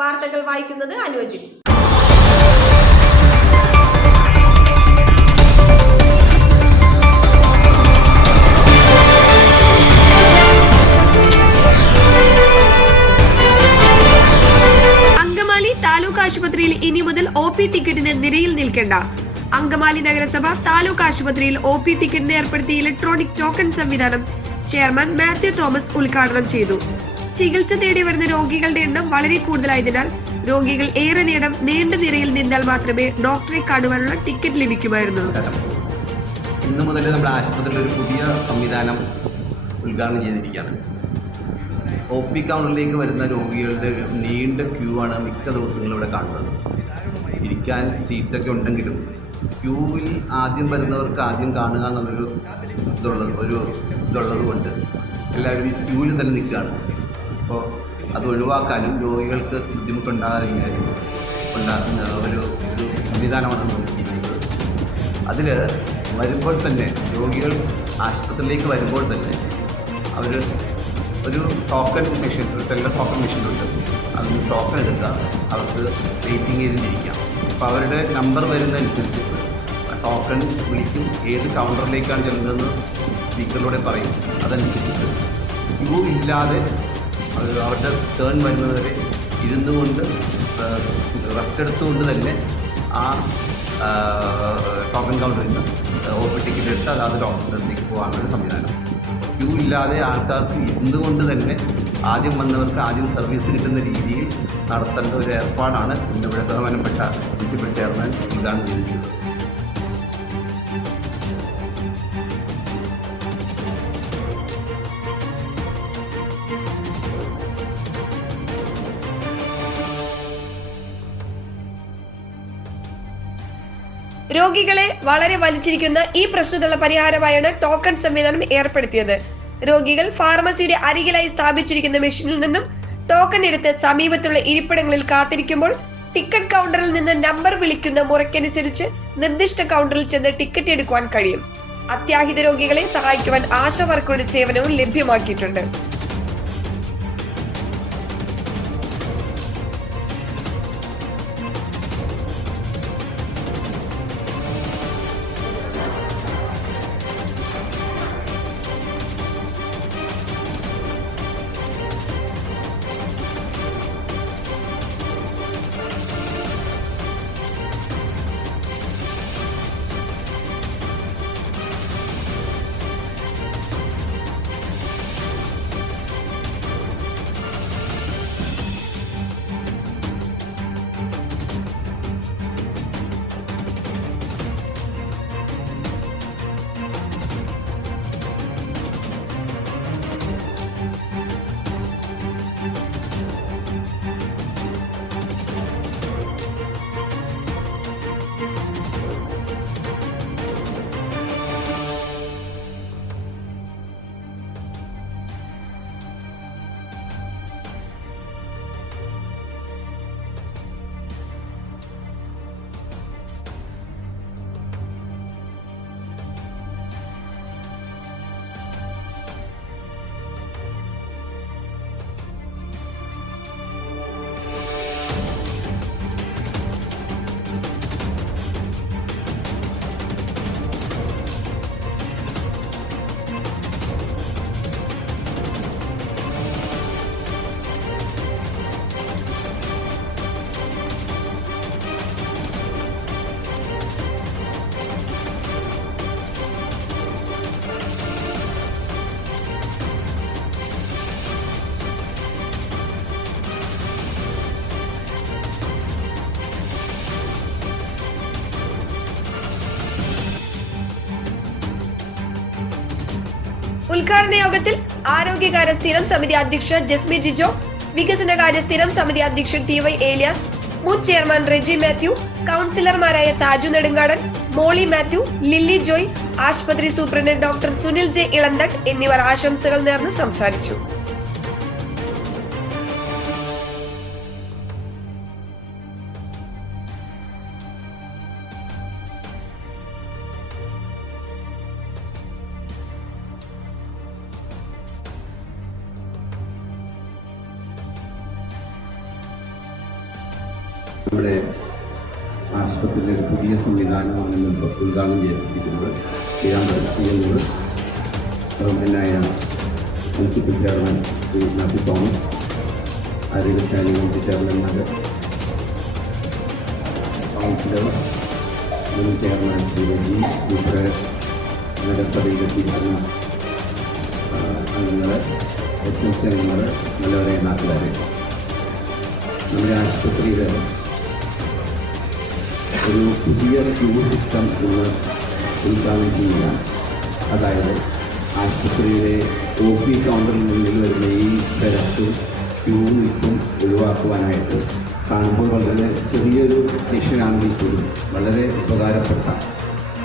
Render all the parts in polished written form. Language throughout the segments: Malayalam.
വാർത്തകൾ വായിക്കുന്നത് അനുജി. അങ്കമാലി താലൂക്ക് ആശുപത്രിയിൽ ഇനി മുതൽ OP ടിക്കറ്റിന് നിരയിൽ നിൽക്കേണ്ട. അങ്കമാലി നഗരസഭ താലൂക്ക് ആശുപത്രിയിൽ OP ടിക്കറ്റിന് ഏർപ്പെടുത്തിയ ഇലക്ട്രോണിക് ടോക്കൺ സംവിധാനം ചെയർമാൻ മാത്യു തോമസ് ഉദ്ഘാടനം ചെയ്തു. ചികിത്സ തേടി വരുന്ന രോഗികളുടെ എണ്ണം വളരെ കൂടുതലായതിനാൽ രോഗികൾ ഏറെ നേരം നീണ്ട നിരയിൽ നിന്നാൽ മാത്രമേ ഡോക്ടറെ കാണുവാനുള്ള ടിക്കറ്റ് ലഭിക്കുമായിരുന്നു. ഇന്നു മുതൽ നമ്മുടെ ആശുപത്രിയിൽ ഒരു പുതിയ സംവിധാനം ഉദ്ഘാടനം ചെയ്തിരിക്കുകയാണ്. OP കൗണ്ടറിലേക്ക് വരുന്ന രോഗികളുടെ നീണ്ട ക്യൂ ആണ് മിക്ക ദിവസങ്ങളും ഇവിടെ കാണുന്നത്. ഇരിക്കാൻ സീറ്റൊക്കെ ഉണ്ടെങ്കിലും ക്യൂവിൽ ആദ്യം വരുന്നവർക്ക് ആദ്യം കാണുക എന്നുള്ളൊരു ഇതുള്ളത് കൊണ്ട് എല്ലാവരും ക്യൂവിൽ തന്നെ നിൽക്കുകയാണ്. അപ്പോൾ അത് ഒഴിവാക്കാനും രോഗികൾക്ക് ബുദ്ധിമുട്ടുണ്ടാകാതെ ഉണ്ടാക്കുന്ന ഒരു സംവിധാനമാണ് നോക്കിയിരിക്കുന്നത്. അതിൽ വരുമ്പോൾ തന്നെ രോഗികൾ ആശുപത്രിയിലേക്ക് വരുമ്പോൾ തന്നെ അവർ ഒരു ടോക്കൺ മെഷീൻ, ഒരു ടെല്ലർ ടോക്കൺ മെഷീനുണ്ട്. അതിന് ടോക്കൺ എടുക്കുക, അവർക്ക് വെയിറ്റിംഗ് ചെയ്തിരിക്കാം. അപ്പോൾ അവരുടെ നമ്പർ വരുന്നതനുസരിച്ച് ആ ടോക്കൺ വിളിക്കും, ഏത് കൗണ്ടറിലേക്കാണ് ചെല്ലുന്നതെന്ന് സ്പീക്കറിലൂടെ പറയും. അതനുസരിച്ച് ക്യൂ ഇല്ലാതെ അവരുടെ ടേൺ വരുന്നവരെ ഇരുന്നു കൊണ്ട് റെസ്റ്റ് എടുത്തുകൊണ്ട് തന്നെ ആ ടോക്കൺ കൗണ്ടറിൽ നിന്ന് OP ടിക്കറ്റ് എടുത്ത് അതാത് ഡോക്ടറിലേക്ക് പോകാനുള്ള സംവിധാനം. ക്യൂ ഇല്ലാതെ ആൾക്കാർക്ക് ഇരുന്നുകൊണ്ട് തന്നെ ആദ്യം വന്നവർക്ക് ആദ്യം സർവീസ് കിട്ടുന്ന രീതിയിൽ നടത്തേണ്ട ഒരു ഏർപ്പാടാണ് ഇന്നിവിടെ ബഹുമാനപ്പെട്ട പ്രിൻസിപ്പൽ ചെയർമാൻ ഉദ്ഘാടനം ചെയ്തിരിക്കുന്നത്. രോഗികളെ വളരെ വലിച്ചിരിക്കുന്ന ഈ പ്രശ്നത്തിനുള്ള പരിഹാരമായാണ് ടോക്കൺ സംവിധാനം ഏർപ്പെടുത്തിയത്. രോഗികൾ ഫാർമസിയുടെ അരികിലായി സ്ഥാപിച്ചിരിക്കുന്ന മെഷീനിൽ നിന്നും ടോക്കൺ എടുത്ത് സമീപത്തുള്ള ഇരിപ്പിടങ്ങളിൽ കാത്തിരിക്കുമ്പോൾ ടിക്കറ്റ് കൗണ്ടറിൽ നിന്ന് നമ്പർ വിളിക്കുന്ന മുറയ്ക്കനുസരിച്ച് നിർദ്ദിഷ്ട കൗണ്ടറിൽ ചെന്ന് ടിക്കറ്റ് എടുക്കുവാൻ കഴിയും. അത്യാഹിത രോഗികളെ സഹായിക്കുവാൻ ആശാ വർക്കറുടെ സേവനവും ലഭ്യമാക്കിയിട്ടുണ്ട്. ഉദ്ഘാടന യോഗത്തിൽ ആരോഗ്യകാര്യ സ്ഥിരം സമിതി അധ്യക്ഷ ജസ്മി ജിജോ, വികസനകാര്യ സ്ഥിരം സമിതി അധ്യക്ഷൻ TY ഏലിയാസ്, മുൻ ചെയർമാൻ റെജി മാത്യു, കൗൺസിലർമാരായ സാജു നെടുങ്കാടൻ, മോളി മാത്യു, ലില്ലി ജോയ്, ആശുപത്രി superintendent doctor Sunil J Elanthattu എന്നിവർ ആശംസകൾ നേർന്ന് സംസാരിച്ചു. നമ്മുടെ ആശുപത്രിയിലെ ഒരു പുതിയ സംവിധാനമാണ് ഇന്ന് ഉദ്ഘാടനം ചെയ്തിരിക്കുന്നത്. ചെയ്യുന്നത് ഗവൺമെൻറ്റായ മുനിസിപ്പൽ ചെയർമാൻ ശ്രീ മാത്യു തോമസ്, ആരോഗ്യ സ്റ്റാൻഡിംഗ് കമ്മിറ്റി ചെയർമാൻമാർ, കൗൺസിലർ, മുൻ ചെയർമാൻ ശ്രീ ജി ഉൾപ്പെടെ നഗരസഭയിലെത്തിയിരിക്കുന്ന അംഗങ്ങൾ, HMC അംഗങ്ങൾ, നല്ലവരെ നാട്ടുകാരെ, നമ്മുടെ ആശുപത്രിയിൽ ഒരു പുതിയ ക്യൂ സിസ്റ്റം ഇന്ന് ഉദ്ഘാടനം ചെയ്യുകയാണ്. അതായത് ആശുപത്രിയിലെ OP കൗണ്ടറിൽ മുന്നിൽ വരുന്ന ഈ തിരക്കും ക്യൂ നിൽക്കും ഒഴിവാക്കുവാനായിട്ട് കാണുമ്പോൾ വളരെ ചെറിയൊരു മെഷീനാണെങ്കിൽ പോലും വളരെ ഉപകാരപ്പെട്ട,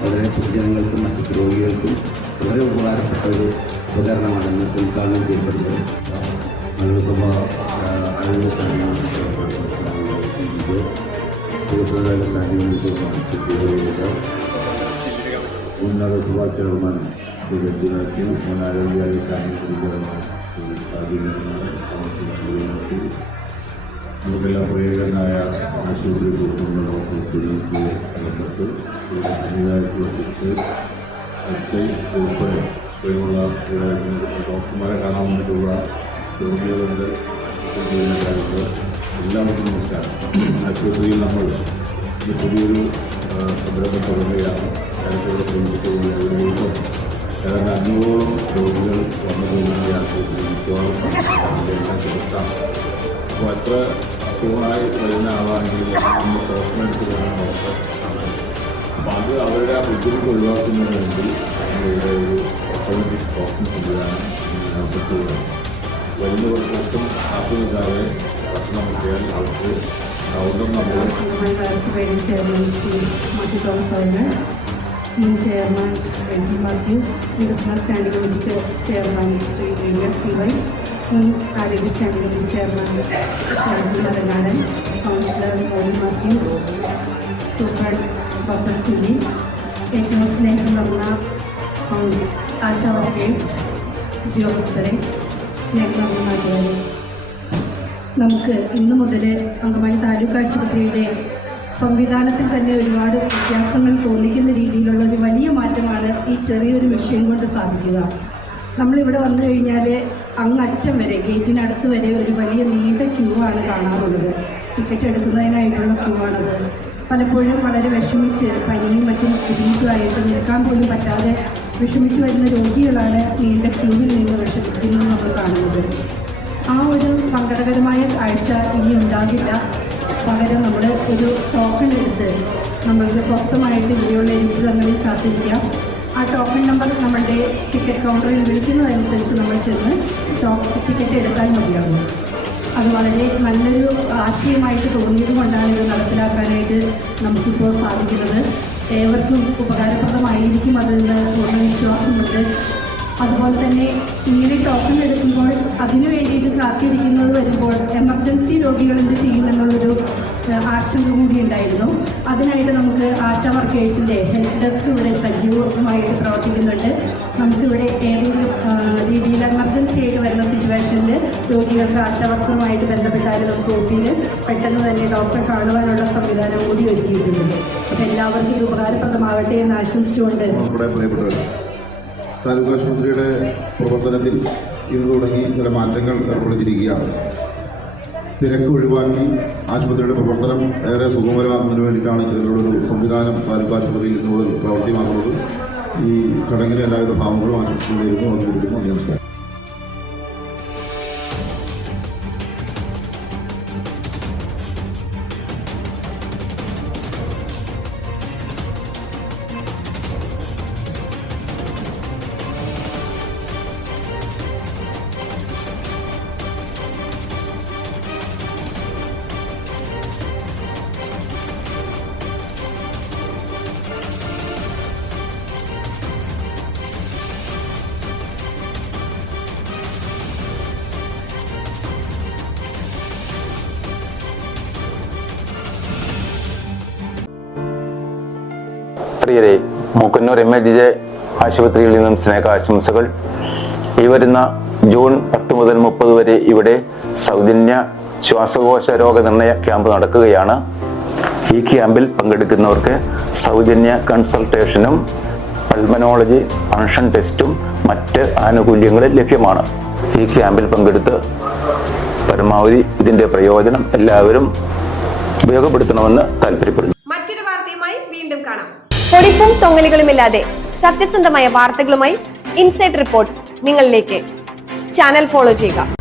വളരെ പൊതുജനങ്ങൾക്കും മറ്റു രോഗികൾക്കും വളരെ ഉപകാരപ്പെട്ട ഒരു ഉപകരണമാണെന്ന് ഉദ്ഘാടനം ചെയ്യപ്പെടുന്നത്. നഗരസഭ ആരോഗ്യ സ്റ്റാൻഡിംഗ് മുൻ നഗരസഭാ ചെയർമാൻ ശ്രീ രഞ്ജി മാത്യു, മുൻ ആരോഗ്യ standing committee chairman Shri Saji, നമുക്കെല്ലാം പ്രിയകരനായ ആശുപത്രി സൂപ്രണ്ട് ഡോക്ടർ സുരേഷ് ബന്ധപ്പെട്ട് സംവിധാനത്തിലുള്ള സിസ്റ്റേഴ്സ്, HI ഉൾപ്പെടെ ഇവരുള്ള ഡോക്ടർമാരെ കാണാൻ വേണ്ടിയിട്ടുള്ള രോഗികളുടെ ആശുപത്രി എല്ലാവർക്കും നമസ്കാരം. ആശുപത്രിയിൽ നമ്മൾ ഇത് പുതിയൊരു സംരംഭം തുടങ്ങുകയാണ്. അതിനുള്ള ശ്രമിച്ചിട്ടുള്ള ഒരു ദിവസം ഏതാണ്ട് 500ഓളം രോഗികൾ വന്നു പോകുന്ന ഈ ആശുപത്രി മിക്കവാറും എല്ലാം ചെറുത്താണ്. അപ്പോൾ എത്ര അസുഖമായി വരുന്ന ആളാണെങ്കിൽ നമ്മൾ ടോക്കണെടുത്ത് വേണം ഡോക്ടർ ആണ്. അപ്പോൾ അത് അവരുടെ ആ ബുദ്ധിമുട്ട് ഒഴിവാക്കുന്നതിന് വേണ്ടി നമ്മളിവിടെ ഒരു ഓട്ടോമാറ്റിക് ടോക്കൺ സംവിധാനം നടത്തിയിട്ടുള്ളതാണ്. വരുന്നവർക്കൊട്ടും ആത്മനിതാവെ ഭക്ഷണം കിട്ടിയാൽ അവർക്ക് അവിടെ നമ്മൾ ചെയർമാൻ ശ്രീ മാത്യു തോമസ് അവர்கள், മുൻ ചെയർമാൻ രഞ്ജി മാത്യു, വികസന standing committee chairman Shri Elias PY, മുൻ ആരോഗ്യ standing committee chairman Shaji Malanadan, councillor Molly Mathew, superintendent doctor Suni, ഏറ്റവും സ്നേഹം നിറഞ്ഞ ആശാ വർക്കേഴ്സ്, ഉദ്യോഗസ്ഥരെ, സ്നേഹം നിറഞ്ഞ നാട്ടുകാരെ, നമുക്ക് ഇന്നു മുതൽ അങ്കമാലി താലൂക്ക് ആശുപത്രിയുടെ സംവിധാനത്തിൽ തന്നെ ഒരുപാട് വ്യത്യാസങ്ങൾ തോന്നിക്കുന്ന രീതിയിലുള്ള ഒരു വലിയ മാറ്റമാണ് ഈ ചെറിയൊരു മെഷീൻ കൊണ്ട് സാധിക്കുക. നമ്മളിവിടെ വന്നു കഴിഞ്ഞാൽ അങ്ങറ്റം വരെ, ഗേറ്റിനടുത്ത് വരെ ഒരു വലിയ നീണ്ട ക്യൂ ആണ് കാണാറുള്ളത്. ടിക്കറ്റ് എടുക്കുന്നതിനായിട്ടുള്ള ക്യൂ ആണത്. പലപ്പോഴും വളരെ വിഷമിച്ച് പനിയും മറ്റും ബുദ്ധിമുട്ടുമായിട്ട് നിൽക്കാൻ പോലും പറ്റാതെ വിഷമിച്ച് വരുന്ന രോഗികളാണ് നീണ്ട ക്യൂവിൽ നിന്ന് വിഷമിക്കുന്നത് നമ്മൾ കാണുന്നത്. ആ ഒരു സങ്കടകരമായ കാഴ്ച ഇനി ഉണ്ടാകില്ല. പകരം നമ്മൾ ഒരു ടോക്കൺ എടുത്ത് നമ്മൾക്ക് സ്വസ്ഥമായിട്ട് ഇവിടെയുള്ള ഇരുത്തങ്ങളിൽ കാത്തിരിക്കാം. ആ ടോക്കൺ നമ്പർ നമ്മളുടെ ടിക്കറ്റ് കൗണ്ടറിൽ വിളിക്കുന്നതനുസരിച്ച് നമ്മൾ ചെന്ന് ടിക്കറ്റ് എടുക്കാൻ മതിയാകും. അത് വളരെ നല്ലൊരു ആശയമായിട്ട് തോന്നിയത് കൊണ്ടാണ് ഇത് നടപ്പിലാക്കാനായിട്ട് നമുക്കിപ്പോൾ സാധിക്കുന്നത്. ഏവർക്കും ഉപകാരപ്രദമായിരിക്കും അതെന്ന് പൂർണ്ണ വിശ്വാസമുണ്ട്. അതുപോലെ തന്നെ ഇങ്ങനെ ടോക്കൺ എടുക്കുമ്പോൾ അതിനു വേണ്ടിയിട്ട് കാത്തിരിക്കുന്നത് വരുമ്പോൾ എമർജൻസി രോഗികൾ എന്ത് ചെയ്യുമെന്നുള്ളൊരു ആശങ്ക കൂടി ഉണ്ടായിരുന്നു. അതിനായിട്ട് നമുക്ക് ആശാ വർക്കേഴ്സിൻ്റെ ഹെൽപ്പ് ഡെസ്ക് ഇവിടെ സജീവമായിട്ട് പ്രവർത്തിക്കുന്നുണ്ട്. നമുക്കിവിടെ ഏതെങ്കിലും രീതിയിൽ എമർജൻസി ആയിട്ട് വരുന്ന സിറ്റുവേഷനിൽ രോഗികൾക്ക് ആശാ വർക്കറുമായിട്ട് ബന്ധപ്പെട്ടാൽ നമുക്ക് OPയിൽ പെട്ടെന്ന് തന്നെ ഡോക്ടറെ കാണുവാനുള്ള സംവിധാനം കൂടി ഒരുക്കിയിട്ടുണ്ട്. അപ്പോൾ എല്ലാവർക്കും ഇത് ഉപകാരപ്രദമാവട്ടെ എന്ന് ആശംസിച്ചുകൊണ്ട് താലൂക്ക് ആശുപത്രിയുടെ പ്രവർത്തനത്തിൽ ഇന്ന് തുടങ്ങി ചില മാറ്റങ്ങൾ ഏർപ്പെടുത്തിയിരിക്കുകയാണ്. തിരക്ക് ഒഴിവാക്കി ആശുപത്രിയുടെ പ്രവർത്തനം ഏറെ സുഗമമാക്കുന്നതിന് വേണ്ടിയിട്ടാണ് ഇതിനുള്ളൊരു സംവിധാനം താലൂക്ക് ആശുപത്രിയിൽ ഇന്ന് മുതൽ പ്രവർത്തിമാക്കുന്നത്. ഈ ചടങ്ങിന് എല്ലാവിധ ഭാവങ്ങളും ആശംസിച്ചുകൊണ്ടിരുന്നു. വന്നിരിക്കുന്നു. നമസ്കാരം. പ്രിയരെ, മൂക്കന്നൂർ MAGJ ആശുപത്രിയിൽ നിന്നും സ്നേഹാശംസകൾ. ഈ വരുന്ന ജൂൺ 10 മുതൽ 30 വരെ ഇവിടെ സൗജന്യ ശ്വാസകോശ രോഗനിർണയ ക്യാമ്പ് നടക്കുകയാണ്. ഈ ക്യാമ്പിൽ പങ്കെടുക്കുന്നവർക്ക് സൗജന്യ കൺസൾട്ടേഷനും പൾമനോളജി ഫങ്ഷൻ ടെസ്റ്റും മറ്റ് ആനുകൂല്യങ്ങളും ലഭ്യമാണ്. ഈ ക്യാമ്പിൽ പങ്കെടുത്ത് പരമാവധി ഇതിന്റെ പ്രയോജനം എല്ലാവരും ഉപയോഗപ്പെടുത്തണമെന്ന് താല്പര്യപ്പെടുന്നു. മറ്റൊരു വാർത്തയുമായി വീണ്ടും കാണാം. പൊടിപ്പും തൊങ്ങലുകളുമില്ലാതെ സത്യസന്ധമായ വാർത്തകളുമായി ഇൻസൈഡ് റിപ്പോർട്ട് നിങ്ങളിലേക്ക്. ചാനൽ ഫോളോ ചെയ്യുക.